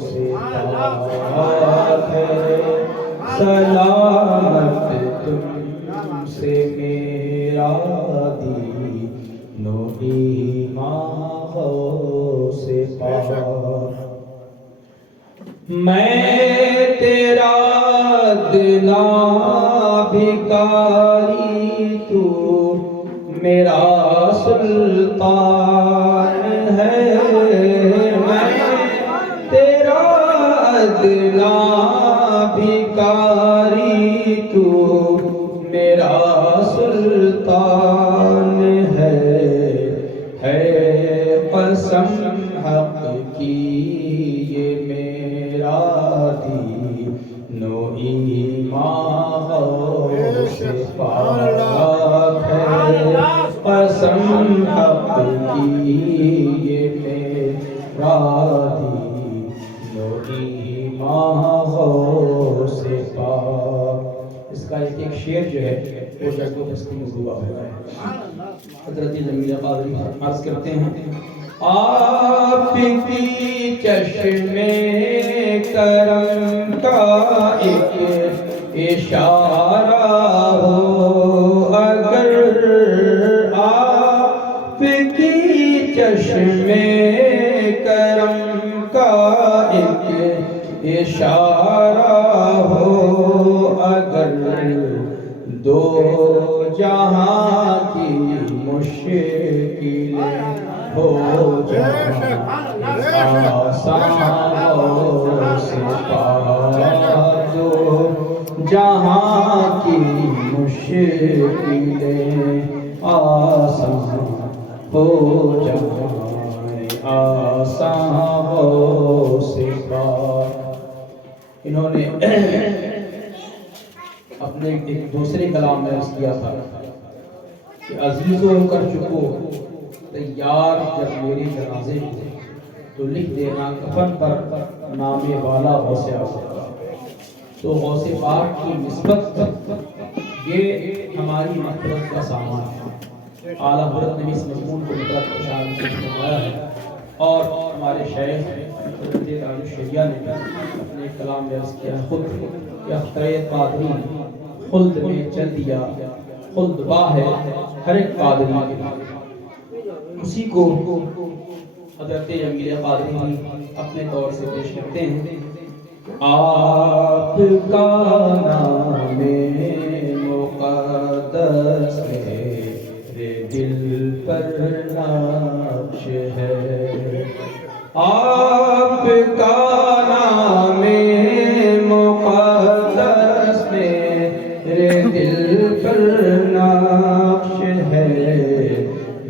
سے پاک ہے، سلامت تم سے میرا دین و ایمان ہو سے پاک۔ میں تیرا ادنا بھکاری، تو میرا سلطان ہے۔ میں تیرا ادنا بھکاری، تو میرا سلطان ہے قسم حق کی یہ میرا دین و ایمان ہو سے پاک ہے، قسم حق کی یہ میرا دین و ایمان ہو سے پاک۔ اس کا ایک شعر جو ہے وہ جذب و بستی میں ہوا ہوا ہے۔ حضرت جمیل قادری عرض کرتے ہیں، آپ کی چشم کرم کا ایک اشارہ ہو، اگر آپ کی چشم کرم کا ایک اشارہ ہو، اگر دو جہاں کی مشکل ہو جائے، آسان ہو سے پاک، دو جہاں کی مشکلیں آسان ہو جائے، آسان ہو سے پاک۔ انہوں نے اپنے ایک دوسرے کلام میں عرض کیا تھا کہ عزیزوں کر چکو تیار جب میری جنازے کو، تو لکھ دینا کفن پر نام والا غوث اعظم۔ تو غوث پاک کی نسبت یہ ہماری مغفرت کا سامان ہے۔ اعلیٰ حضرت نے اس مضمون کو مطلب اشارہ سے فرمایا ہے، اور ہمارے شیخ حضرت تاج الشریعہ نے اپنے کلام میں عرض کیا، خود اختر قادری خلد میں چل دیا، خلد با ہے ہر ایک قادری کے۔ اسی کو حضرت جمیل قادری بھی اپنے طور سے پیش کرتے ہیں، آپ کا نام مقدس میرے دل پر نقش ہے، آپ کا نام مقدس میرے دل پر نقش ہے،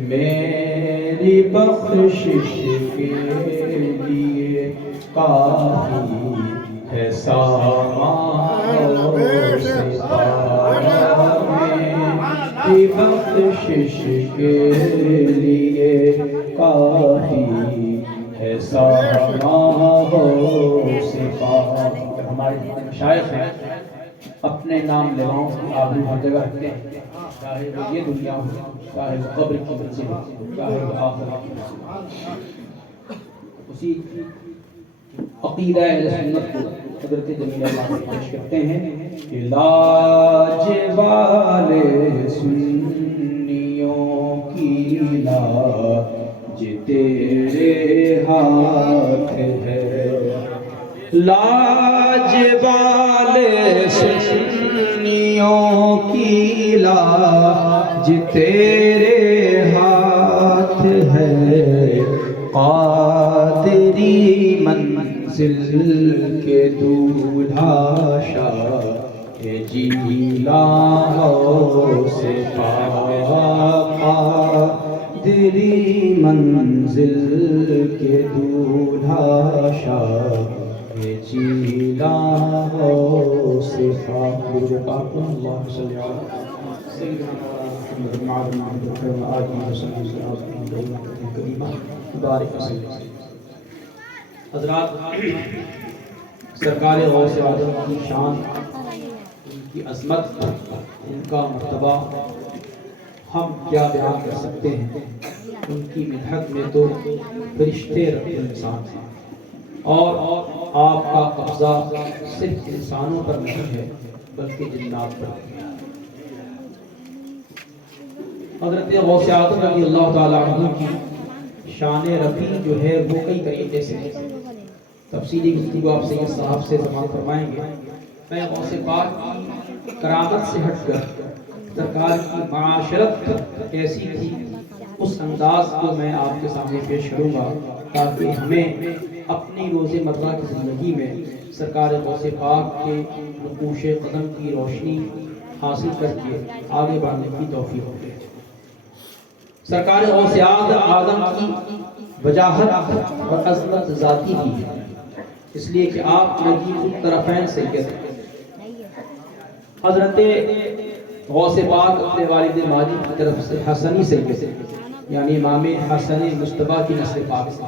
میری بخشش کے لیے کافی ہے سامان سے پاک، میری بخشش کے لیے کافی ہے سامان سے پاک۔ ہمارے مشائخ ہیں اپنے نام لیواؤں کی آبرو ہر جگہ رکھتے ہیں، چاہے وہ یہ دنیا ہو، چاہے وہ قبر کی منزل ہو، چاہے وہ آخرت کی منزل ہو۔ اسی عقیدہ اہل سنت کو حضرت جمیل قادری پیش کرتے ہیں کہ لاج والے سنیوں کی لاج تیرے ہاتھ ہے، لاج والے سنیوں کی لاج تیرے ہاتھ ہے، قادری منزل کے دولہا شاہ جیلان ہو سے پاک، قادری منزل کے دولہا شاہ جیلان ہو سے پاک۔ درود پاک اللہم صلی علی سیدنا محمد وعلی آلہ وصحبہ کریمہ بارک وسلم۔ حضرات، سرکار غوث اعظم کی شان، ان کی عظمت، ان کا مرتبہ ہم کیا بیان کر سکتے ہیں۔ ان کی مدحت میں تو فرشتے رب انسان ہیں۔ اور آپ کا قبضہ صرف انسانوں پر نہیں ہے بلکہ جنات پر بھی ہے۔ حضرت غوث اعظم رضی اللہ تعالیٰ عنہ کی شان رفیع جو ہے وہ کئی طریقے سے ہے۔ تفصیلی گفتگو آپ سید صاحب سے سماعت فرمائیں گے۔ میں غوث پاک کی کرامت سے ہٹ کر سرکار کی معاشرت کیسی تھی اس انداز کو میں آپ کے سامنے پیش کروں گا تاکہ ہمیں اپنی روزمرہ کی زندگی میں سرکار غوث پاک کے نقوش قدم کی روشنی حاصل کر کے آگے بڑھنے کی توفیق ہو۔ سرکار غوث اعظم کی وجاہت اور عظمت ذاتی بھی ہے، اس لیے کہ آپ نجیب الطرفین سے کہتے ہیں۔ حضرت غوث پاک اپنے والد ماجد کی طرف سے حسنی سے کہتے ہیں، یعنی امام حسن مصطفیٰ کی نسل پاک سے،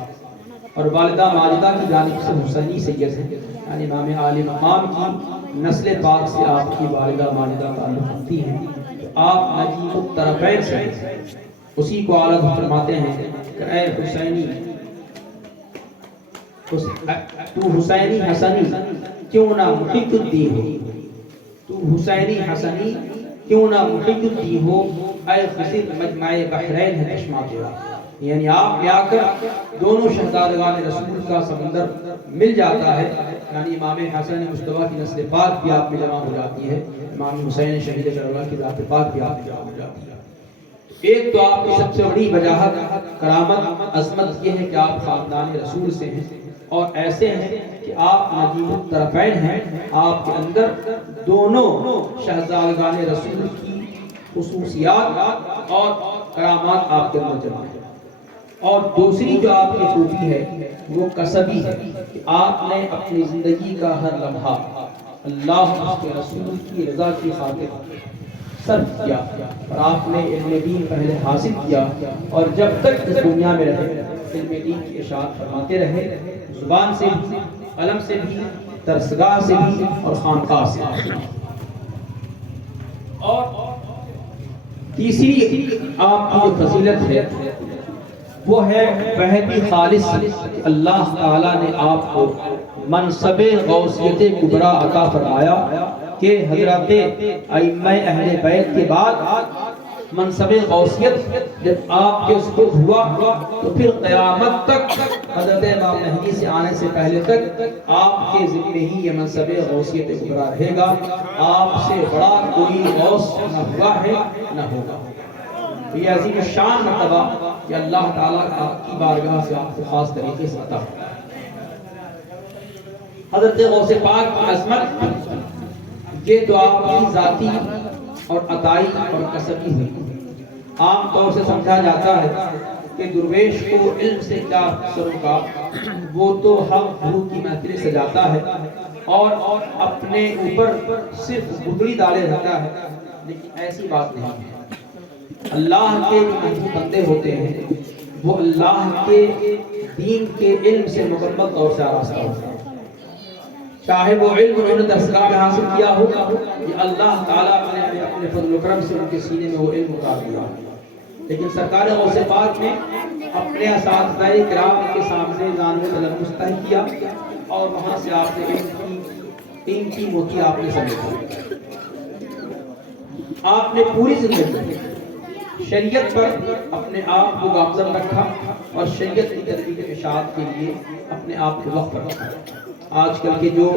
اور والدہ ماجدہ کی جانب سے حسنی سے کہتے ہیں، یعنی امام عالی مقام کی نسل پاک سے آپ کی والدہ ماجدہ تعلق رکھتی ہیں۔ تو آپ نجیب الطرفین سے اسی کو اعلیٰ فرماتے ہیں کہ اے حسینی، تو حسینی حسنی کیوں نہ محق الدین ہو، تو حسینی حسنی کیوں نہ محق الدین ہو، اے خضر مجمع بحرین ہے چشمہ تیرا، یعنی آپ میں آ کر دونوں شہزادگان رسول کا سمندر مل جاتا ہے، یعنی امام حسن مصطفیٰ کی نسل پاک بھی آپ میں جمع ہو جاتی ہے، امام حسین شہید کربلا کی ذات پاک بھی آپ میں جمع ہو جاتی ہے۔ ایک تو آپ کی سب سے بڑی وجاہت کرامت عظمت یہ ہے کہ آپ خاندان رسول سے ہیں اور ایسے ہیں کہ آپ نجیب الطرفین ہیں، آپ کے اندر دونوں شہزادگان رسول کی خصوصیات اور کرامات آپ کے اندر جمع ہیں۔ اور دوسری جو آپ کی خوبی ہے وہ کسبی ہے کہ آپ نے اپنی زندگی کا ہر لمحہ اللہ اس کے رسول کی رضا کی خاطر صرف کیا، اور آپ نے علم دین پہلے حاصل کیا اور جب تک اس دنیا میں رہے علم دین کی اشاعت فرماتے رہے، زبان سے بھی، قلم سے بھی، درسگاہ سے بھی اور خانقاہ سے بھی۔ اور تیسری آپ کی جو فضیلت ہے وہ ہے وحدی خالص، اللہ تعالیٰ نے آپ کو منصب غوثیت کبریٰ عطا فرمایا کہ حضرات ائمہ اہل بیت کے بعد منصب غوثیت جب آپ کے سپرد ہوا تو پھر قیامت تک حضرت امام مہدی سے آنے سے پہلے تک آپ کے ذمہ ہی یہ منصب غوثیت کبریٰ رہے گا۔ آپ سے بڑا کوئی غوث نہ ہوا ہے نہ ہوگا۔ یہ عظیم شان مرتبہ کہ اللہ تعالیٰ کی بارگاہ سے آپ کو خاص طریقے سے عطا ہے۔ حضرت غوث پاک کی عظمت یہ تو آپ کی ذاتی اور عطائی اور کسبی ہوئی۔ عام طور سے سمجھا جاتا ہے کہ درویش کو علم سے کیا سروکار، وہ تو حق حقوق کی محفلیں سجاتا ہے اور اپنے اوپر صرف گدڑی ڈالے رہتا ہے، لیکن ایسی بات نہیں ہے۔ اللہ کے جو محبوب بندے ہوتے ہیں وہ اللہ کے دین کے علم سے مکمل طور سے آراستہ ہوتے ہیں، چاہے وہ علم انہوں نے درسگاہ میں حاصل کیا ہو یا اللہ تعالیٰ نے اپنے فضل و کرم سے ان کے سینے میں وہ علم اتار دیا، لیکن سرکار غوث پاک نے اپنے اساتذہ کرام کے سامنے جانب طلب مستحق کیا اور وہاں سے آپ نے علم کی موتی آپ نے سمجھا۔ آپ نے پوری زندگی شریعت پر اپنے آپ کو گامزن رکھا اور شریعت کی تدبیر اشاعت کے لیے اپنے آپ کو وقف رکھا۔ آج کل کے جو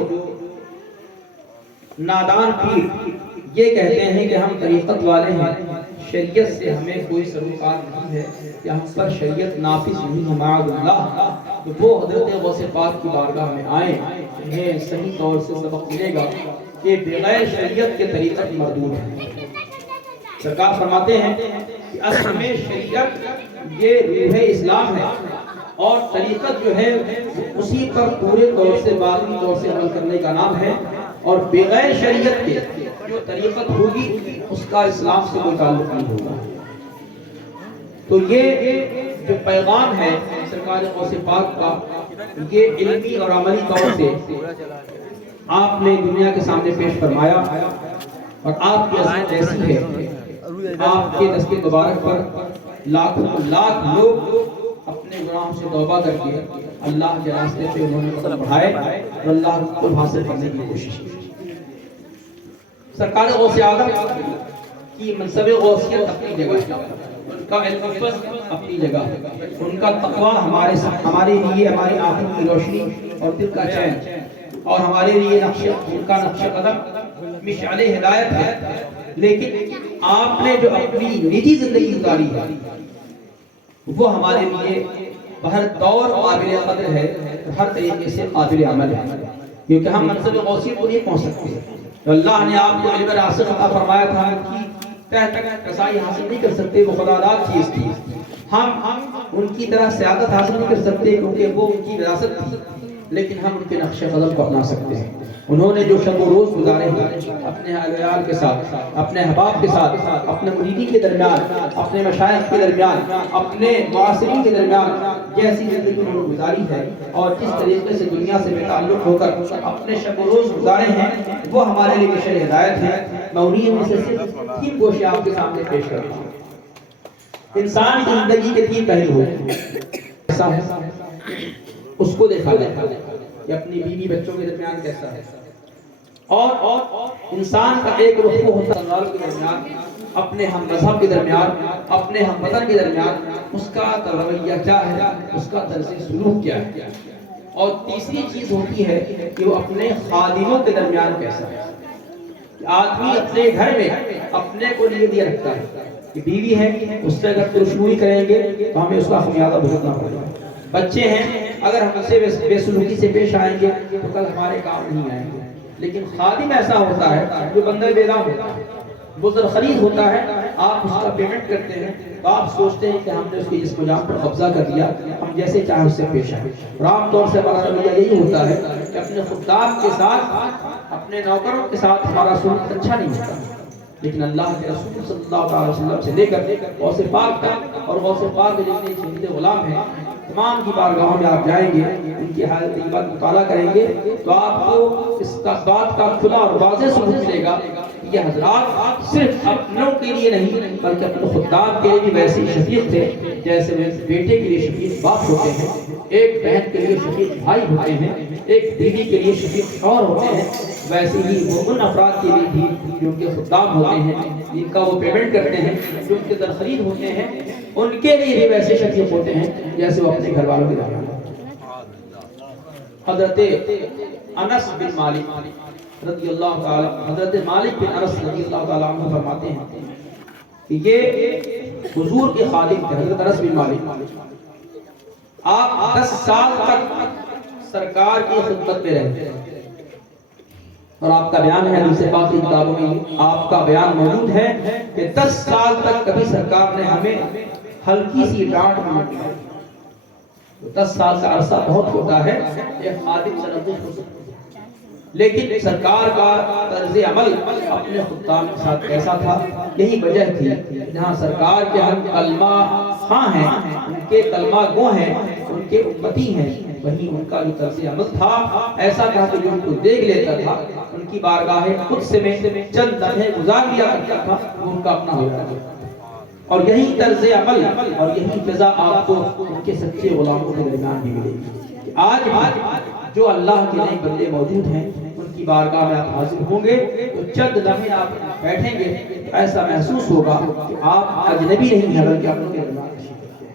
نادان پیر یہ کہتے ہیں کہ ہم طریقت والے ہیں، شریعت سے ہمیں کوئی سروکار نہیں ہے یا ہم پر شریعت نافذ نہیں ہے معاذ اللہ، تو وہ حضرت غوث پاک کی بارگاہ میں آئیں، انہیں صحیح طور سے سبق ملے گا کہ بغیر شریعت کے طریقت مردود ہے۔ سرکار فرماتے ہیں کہ اصل میں شریعت یہ روح اسلام ہے اور طریقت جو ہے اسی پر پورے طور سے باطنی طور سے عمل کرنے کا نام ہے، اور بغیر شریعت کے جو طریقت ہوگی اس کا اسلام سے کوئی تعلق نہیں ہوگا۔ تو یہ جو پیغام ہے سرکار غوث پاک کا، یہ علمی اور عملی طور سے آپ نے دنیا کے سامنے پیش فرمایا، اور آپ کی عظمت ایسی ہے، آپ کے دست مبارک پر لاکھ لوگ اپنے گناہوں سے توبہ کر کے اللہ کے راستے پہ انہوں نے قدم بڑھائے اور اللہ کو حاصل کرنے کی کوشش کی۔ سرکار غوث اعظم کی منصب غوثیت اپنی جگہ، ان کا علم اپنی جگہ، ان کا تقویٰ ہمارے لیے ہماری آنکھوں کی روشنی اور دل کا چین، اور ہمارے لیے ان کا نقش قدم مشعل ہدایت ہے۔ لیکن آپ نے جو اپنی نجی زندگی گزاری ہے وہ ہمارے لیے بہر دور قابل قدر ہے، ہر طریقے سے قابل عمل ہے، کیونکہ ہم منصب غوثیت کو نہیں پہنچ سکتے۔ تو اللہ نے آپ کو علم راسخ عطا فرمایا تھا، ان کی تہ تک رسائی حاصل نہیں کر سکتے، وہ خداداد چیز تھی۔ ہم ان کی طرح سعادت حاصل نہیں کر سکتے کیونکہ وہ ان کی وراثت تھی، لیکن ہم ان کے نقش قدم کو اپنا سکتے ہیں۔ انہوں نے جو شب و روز گزارے ہیں اپنے اہل عیال کے ساتھ، اپنے احباب کے ساتھ، اپنے مریدی کے درمیان، اپنے مشائخ کے درمیان، اپنے معاصرین کے درمیان جیسی زندگی انہوں نے گزاری ہے اور جس طریقے سے دنیا سے بے تعلق ہو کر اپنے شب و روز گزارے ہیں وہ ہمارے لیے بشر ہدایت ہے۔ میں انہیں میں سے صرف 3 گوشے آپ کے سامنے پیش کرتا ہوں۔ انسان کی زندگی کے 3 پہلو ایسا ہے، اس کو دیکھا جائے کہ اپنی بیوی بچوں کے درمیان کیسا ہے، اور انسان کا ایک رخ ہوتا ہے اللہ کے درمیان، اپنے ہم مذہب کے درمیان، اپنے ہم وطن کے درمیان اس کا رویہ کیا ہے، اس کا طرز سلوک کیا ہے، اور تیسری چیز ہوتی ہے کہ وہ اپنے خادموں کے درمیان کیسا ہے۔ آدمی اپنے گھر میں اپنے کو لیے رکھتا ہے کہ بیوی ہے، اس سے اگر دشمنی کریں گے تو ہمیں اس کا خمیازہ بھگتنا پڑے گا۔ بچے ہیں، اگر ہم سے بے سلوکی سے پیش آئیں گے تو کل ہمارے کام نہیں آئیں گے۔ لیکن خادم ایسا ہوتا ہے جو بندہ بیدام ہوتا ہے، وہ خرید ہوتا ہے، آپ اس کا پیمنٹ کرتے ہیں تو آپ سوچتے ہیں کہ ہم نے اس کی جسم و جان پر قبضہ کر دیا، ہم جیسے چاہیں اس سے پیش آئیں۔ اور عام طور سے ہمارا رویہ یہی ہوتا ہے کہ اپنے خدام کے ساتھ، اپنے نوکروں کے ساتھ ہمارا سلوک اچھا نہیں ہوتا، لیکن اللہ کے رسول صلی اللہ علیہ وسلم سے لے کر غوث پاک تک اور غوث پاک کے جتنے چہندے غلام ہیں تمام کی بارگاہوں میں آپ جائیں گے، ان کی حالت طیبہ کا مطالعہ کریں گے تو آپ کو اس بات کا کھلا اور واضح ثبوت ملے گا کہ یہ حضرات صرف اپنوں کے لیے نہیں بلکہ اپنے خدام کے لیے بھی ویسے شفیق تھے جیسے بیٹے کے لیے شفیق باپ ہوتے ہیں، ایک بہن کے لیے شفیق بھائی ہوتے ہیں، ایک بیوی کے لیے شفیق شوہر ہوتے ہیں، ویسے ہی وہ ان افراد کے لیے بھی جو ان کے خدام ہوتے ہیں، جن کا وہ پیمنٹ کرتے ہیں، جو ان کے در خرید ہوتے ہیں، ان کے لیے بھی ویسے شفیق ہوتے ہیں جیسے وہ اپنے گھر والوں کے درمیان۔ حضرت انس بن مالک رضی اللہ تعالی، حضرت مالک بن انس رضی اللہ تعالی عنہ فرماتے ہیں کہ یہ حضور کے خادم تھے، حضرت انس بن مالک۔ آپ 10 سال تک سرکار کی خدمت میں رہے اور آپ کا بیان ہے حدیث پاک کی کتابوں میں، آپ کا بیان موجود ہے کہ 10 سال تک کبھی سرکار نے ہمیں ہلکی سی ڈانٹ نہیں دی۔ 10 سال کا عرصہ بہت ہوتا ہے ایک خادم سے نبوت ہو سکتی ہے، لیکن سرکار کا طرز عمل اپنے خدام کے ساتھ کیسا تھا، یہی وجہ تھی جہاں سرکار کے ہم کلمہ خواں ہیں، ان کے کلمہ گو ہیں، ان کے امتی ہیں، وہیں ان کا جو طرز عمل تھا ایسا تھا کہ جو ان کو دیکھ لیتا تھا ان کی بارگاہ قدس میں چند لمحے گزار لیا کرتا تھا، وہ ان کا اپنا ہو جاتا تھا۔ اور یہی طرز عمل اور یہی فضا آپ کو ان کے سچے غلاموں کے درمیان بھی ملے گی۔ آج جو اللہ کے نئے بندے موجود ہیں ان کی بارگاہ میں آپ حاضر ہوں گے تو چند لمحے آپ بیٹھیں گے تو ایسا محسوس ہوگا کہ آپ اجنبی نہیں ہیں بلکہ اپنے کے درمیان تشریف رکھتے ہیں۔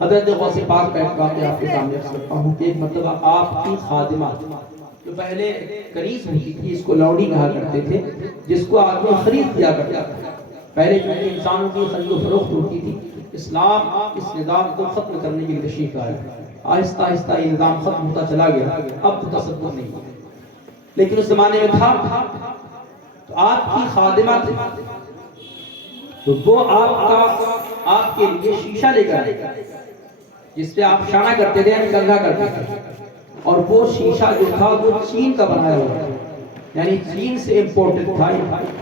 حضرت غوث پاک کا ایک واقعہ آپ کے سامنے رکھ سکتا ہوں کہ ایک مرتبہ آپ کی خادمہ جو پہلے کنیز ہوتی تھی، اس کو لوڈی کہا کرتے تھے، جس کو آدمی خرید کیا کرتا تھا۔ پہلے چونکہ انسانوں کی خرید و فروخت ہوتی تھی، اسلام اس نظام کو ختم کرنے کی تشریف لائے، آہستہ آہستہ یہ نظام ختم ہوتا چلا گیا، اب تو تصور نہیں، لیکن اس زمانے میں تھا۔ تو آپ کی خادمہ تھی تو وہ آپ کے لیے شیشہ لے کر جس پہ آپ شانہ کرتے تھے، کنگھا کرتے تھے، اور وہ شیشہ جو تھا وہ چین کا بنایا ہوا تھا، یعنی چین سے امپورٹڈ تھا،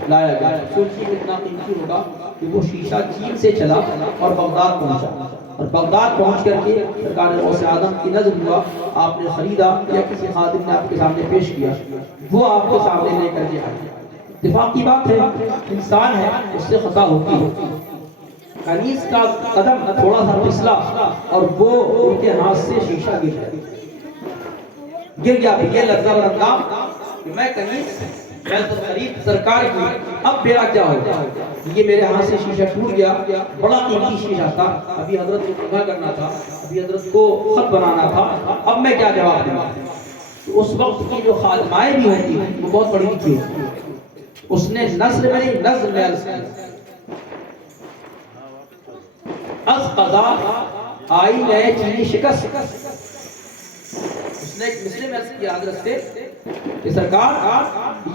لایا گیا۔ سوچیے کتنا قیمتی ہوگا کہ وہ شیشہ چین سے چلا اور بغداد پہنچا، اور بغداد پہنچ کر کے سرکار غوث اعظم کی نظر ہوا، آپ نے خریدا یا کسی خادم نے آپ کے سامنے پیش کیا، وہ آپ کے سامنے لے کر کے آئے۔ اتفاق کی بات ہے، انسان ہے، اس سے خطا ہوتی ہے، کنیز کا قدم تھوڑا سا پھسلا اور وہ ان کے ہاتھ سے شیشہ گر گیا. یہ لفظہ برندہ کہ میں کنیز میں تو قریب سرکار کی, اب میرا کیا ہوگا؟ یہ میرے ہاتھ سے شیشہ ٹوٹ گیا, بڑا قیمتی شیشہ تھا, ابھی حضرت کو پورا کرنا تھا, ابھی حضرت کو خط بنانا تھا, اب میں کیا جواب دوں؟ تو اس وقت کی جو خادمائیں بھی ہوتی ہیں وہ بہت بڑی تھی. اس نے نظر میں نظر میں عرض کی, از قضا آئی نئے چینی شکست. اس نے ایک مسئلے میں عرض کیا حضرت سے کہ سرکار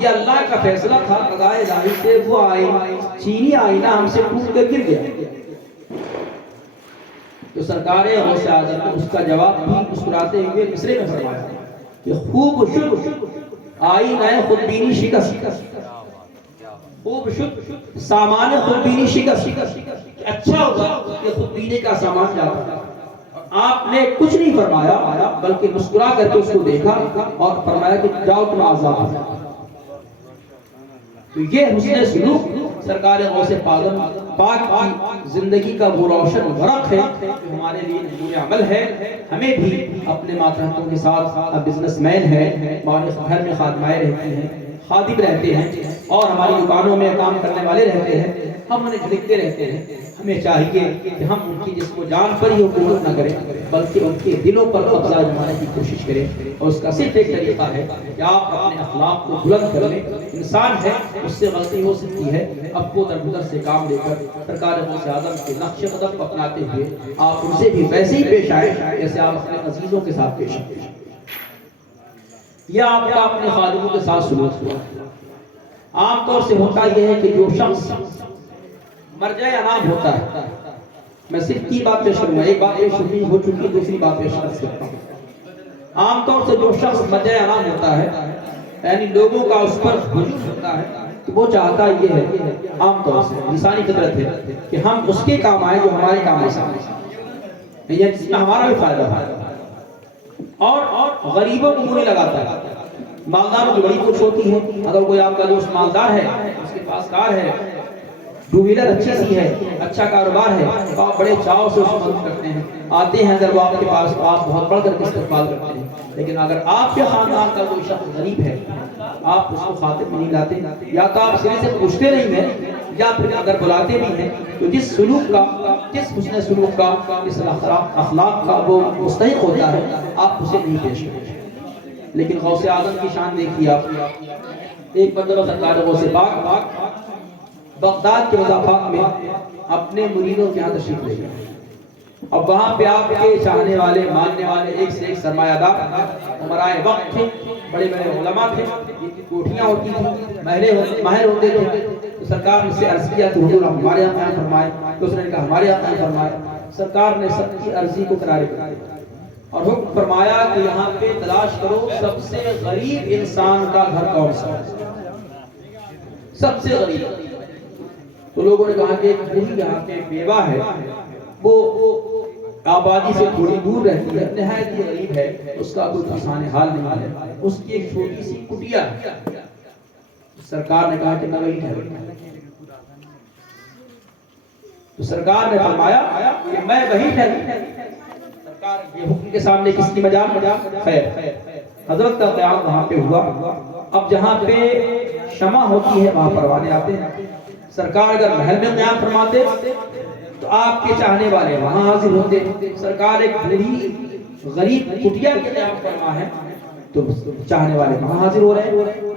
یہ اللہ کا فیصلہ تھا قضاء الہی سے, وہ چینی آئینہ ہم سے ٹوٹ کر گر گیا. تو سرکار غوث اعظم نے اس کا جواب بھی مسکراتے ہوئے مصرے میں فرمایا کہ خوب شد آئینہ خودبینی شکست, خوب شد سامان خودبینی شکست. اچھا ہوگا کہ خودبینی کا سامان کیا تھا. آپ نے کچھ نہیں فرمایا بلکہ مسکرا کر کے اس کو دیکھا اور فرمایا کہ جاؤ تم آزاد. تو یہ حسن سلوک سرکار غوث پاک کی زندگی کا وہ روشن ورق ہے جو ہمارے لیے نمونہ عمل ہے. ہمیں بھی اپنے ماتحتوں کے ساتھ بزنس مین ہے, ہمارے گھر میں خادمائیں رہتی ہیں, خادم رہتے ہیں اور ہماری دکانوں میں کام کرنے والے رہتے ہیں, ہم انہیں جھلکتے رہتے ہیں. ہمیں چاہیے کہ ہم ان کی جسم و جان پر ہی حکومت نہ کریں بلکہ ان کے دلوں پر قبضہ جمانے کی کوشش کریں. اور اس کا صرف ایک طریقہ ہے کہ آپ اپنے اخلاق کو بلند کر لیں. انسان ہے, اس سے غلطی ہو سکتی ہے, اب وہ درگزر سے کام لے کر سرکار غوث اعظم کے نقش قدم کو اپناتے ہوئے آپ ان سے بھی ویسے ہی پیش آئے جیسے آپ اپنے عزیزوں کے ساتھ پیش آئے. یہ آپ کا اپنے خادموں کے ساتھ سلوک ہوا. عام طور سے ہوتا یہ ہے کہ جو شخص مرجع انام ہوتا ہے, میں صرف 3 بات پیش کروں گا, ایک بات پیش ہو چکی, دوسری بات پیش کر سکتا ہوں. عام طور سے جو شخص مرجع انام ہوتا ہے یعنی لوگوں کا اس پر ہجوم ہوتا ہے, تو وہ چاہتا یہ ہے, عام طور سے انسانی فطرت ہے کہ ہم اس کے کام آئیں جو ہمارے کام آئے سامنے, یہ جس میں ہمارا بھی فائدہ ہے. اور غریبوں کو منہ لگاتا ہے. مالداروں کی بڑی کچھ ہوتی ہے, اگر کوئی آپ کا دوست مالدار ہے, اس کے پاس کار ہے, ٹو ویلر اچھی سی ہے, اچھا کاروبار ہے, تو آپ بڑے چاؤ سے اس کو مدد کرتے ہیں, آتے ہیں اگر وہ آپ کے پاس, آپ بہت بڑھ کر کے استقبال کرتے ہیں. لیکن اگر آپ کے خاندان کا کوئی شخص غریب ہے, آپ اس کو خاطر میں نہیں لاتے, یا تو آپ سرے سے پوچھتے نہیں ہیں, یا پھر اگر بلاتے بھی ہیں تو جس سلوک کا, جس حسن سلوک کا, جس اخلاق کا وہ مستحق ہوتا ہے, آپ اسے نہیں پیش کرتے. لیکن غوث اعظم کی شان دیکھیے آپ. ایک مرتبہ سرکار غوث پاک بغداد کے مضافات میں اپنے مریدوں کے ہاں تشریف لے گئے. اب وہاں پہ آپ کے چاہنے والے, ماننے والے ایک سے ایک سرمایہ دار عمرائے وقت تھے, بڑے بڑے علماء تھے, جن کی کوٹھیاں ہوتی تھیں, محل ہوتے تھے. تو سرکار نے سے عرض کیا کہ حضور ہمارے یہاں قائم فرمائے, تو اس نے کہا ہمارے یہاں قائم فرمائے. سرکار نے سب کی عرضی کو قرار دیا اور حکم فرمایا کہ یہاں پہ تلاش کرو سب سے غریب انسان کا گھر کون سا ہے, سب سے غریب. تو لوگوں نے کہا کہ ایک بوڑھی یہاں پہ بیوہ ہے, وہ آبادی سے تھوڑی دور رہتی ہے, نہایت ہی غریب ہے, اس کا کوئی آسان حال نہیں ہے, اس کی ایک چھوٹی سی کٹیا ہے. سرکار نے کہا کہ میں وہی ٹھہروں. تو سرکار نے فرمایا کہ میں وہی ٹھہروں. سرکار یہ حکم کے سامنے کس کی مجال, خیر حضرت کا قیام وہاں پہ ہوا. اب جہاں پہ شمع ہوتی ہے وہاں پروانے آتے ہیں. سرکار اگر محل میں قیام فرماتے تو آپ کے چاہنے والے وہاں حاضر ہوتے. سرکار ایک بڑی غریب کٹیا کے قیام فرما ہے تو چاہنے والے وہاں حاضر ہو رہے ہیں.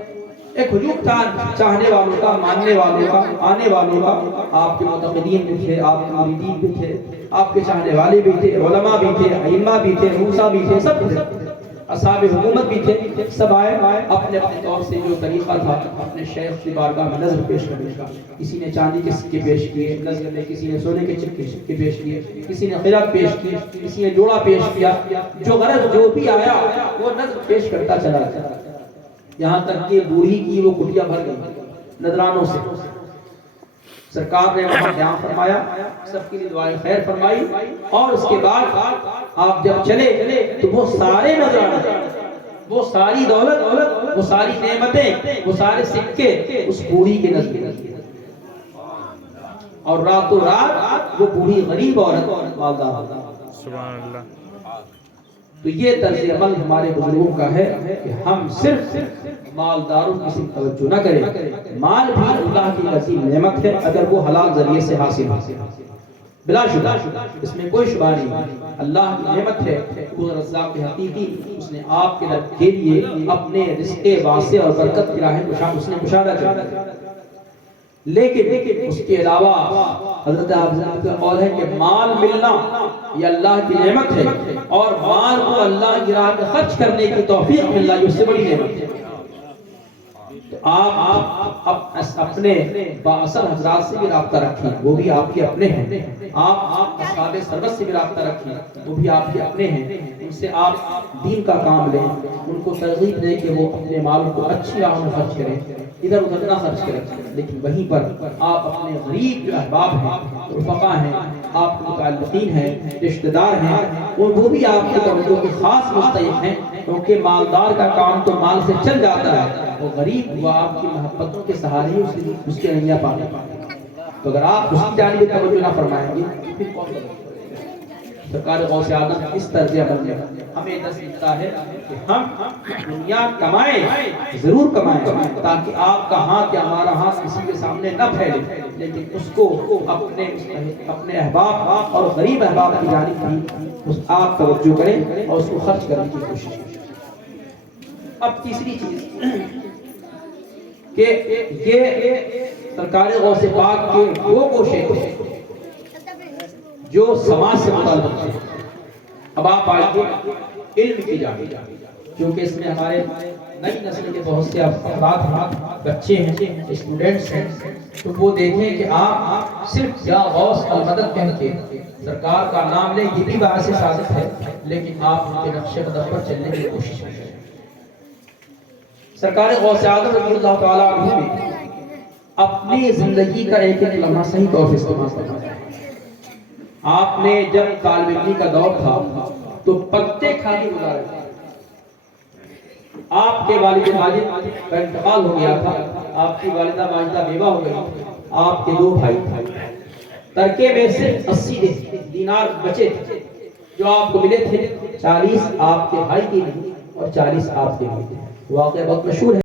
ایک ہجوم تھا چاہنے والوں کا, ماننے والوں کا, آنے والوں کا. آپ کے متقدین بھی تھے, آپ کے مریدین بھی تھے, آپ کے چاہنے والے بھی تھے, علماء بھی تھے, ائمہ بھی تھے, موسیٰ بھی تھے, سب تھے, اصحاب حکومت بھی تھے. سب آئے اپنے اپنے طور سے جو طریقہ تھا اپنے شیخ کی بارگاہ میں نظر پیش کرنے کا. کسی نے چاندی کے سکے پیش کیے نظر میں, کسی نے سونے کے سکے پیش کیے, کسی نے خیرات پیش کی, کسی نے جوڑا پیش کیا. جو غرض جو بھی آیا وہ نظر پیش کرتا چلا گیا, یہاں تک کہ بوڑھی کی وہ کٹیا بھر گئی نذرانوں سے. سرکار نے وہاں قیام فرمایا, سب کے لیے دعائیں خیر فرمائی, اور اس کے بعد آپ جب چلے تو وہ سارے نذرانے, وہ ساری دولت, وہ ساری نعمتیں, وہ سارے سکے اس بوڑھی کے نزدیک, اور راتوں رات وہ بوڑھی غریب عورت مالدار ہوگی۔ سبحان اللہ۔ تو یہ طرز عمل ہمارے بزرگوں کا ہے کہ ہم صرف مالداروں کی صرف توجہ نہ کریں، مال بھی اللہ کی عظیم نعمت ہے اگر وہ حلال ذریعے سے حاصل ہو، بلا شبہ اس میں کوئی شبہ نہیں، اللہ کی نعمت ہے، وہ رزاق حقیقی، اس نے آپ کے لیے اپنے رزق واسع اور برکت کی راہ اس نے مشاہدہ کیا، لیکن اس کے علاوہ حضرت حضرت کا قول ہے کہ مال ملنا یہ اللہ کی نعمت ہے، اور مال کو اللہ کی راہ میں خرچ کرنے کی توفیق ملنا یہ اس سے بڑی نعمت ہے۔ تو آپ اپنے بااثر حضرات سے بھی رابطہ رکھیں، وہ بھی آپ کے اپنے ہیں، آپ اصحاب سربت سے بھی رابطہ رکھیں، وہ بھی آپ کے اپنے ہیں، ان سے آپ دین کا کام لیں، ان کو ترغیب دیں کہ وہ اپنے مال کو اچھی راہ میں خرچ کریں، ادھر ادھر نہ خرچ کریں، لیکن وہیں پر آپ اپنے غریب جو احباب ہیں، رفقا ہیں، آپ کے متعلقین ہیں، رشتہ دار ہیں، وہ بھی آپ کے توجہ کے خاص مستحق ہیں، کیونکہ مالدار کا کام تو مال سے چل جاتا ہے، وہ غریب وہ آپ کی محبتوں کے سہارے اس کے نیا پانے، تو اگر آپ اس کی جانب توجہ نہ فرمائیں گے پھر کون کرے؟ سرکار غوث اعظم اس طرز عمل میں ہمیں درس دیتا ہے کہ ہم دنیا کمائیں، ضرور کمائیں، تاکہ آپ کا ہاتھ یا ہمارا ہاتھ کسی کے سامنے نہ پھیلے، لیکن اس کو اپنے احباب اور غریب احباب کی جانب بھی آپ توجہ کریں اور اس کو خرچ کرنے کی کوشش کریں۔ اب تیسری چیز کہ یہ سرکار غوث پاک کے وہ گوشے جو سماج سے متعلق ہے۔ اب آپ آئیے علم کی جانب، کیونکہ اس میں ہمارے نئی نسل کے بہت سے افراد ہیں، بچے ہیں، اسٹوڈنٹس ہیں، تو وہ دیکھیں کہ آپ صرف یا غوث المدد کہہ کے سرکار کا نام لیں، یہ بھی باعث سعادت ہے، لیکن آپ ان کے نقش قدم پر چلنے کی کوشش کریں۔ سرکار غوث اعظم رضی اللہ تعالیٰ عنہ نے اپنی زندگی کا ایک ایک لمحہ صحیح طور پر استعمال کرنا ہے۔ آپ نے جب طالب علمی کا دور تھا تو پتے کھانے گزارے، آپ کے والد ماجد کا انتقال ہو گیا تھا، آپ کی والدہ ماجدہ بیوہ ہو گئی، آپ کے 2 بھائی تھے، ترکے میں صرف 80 دینار بچے تھے جو آپ کو ملے تھے، 40 آپ کے بھائی کے لیے اور 40 آپ کے لیے۔ واقعہ بہت مشہور ہے۔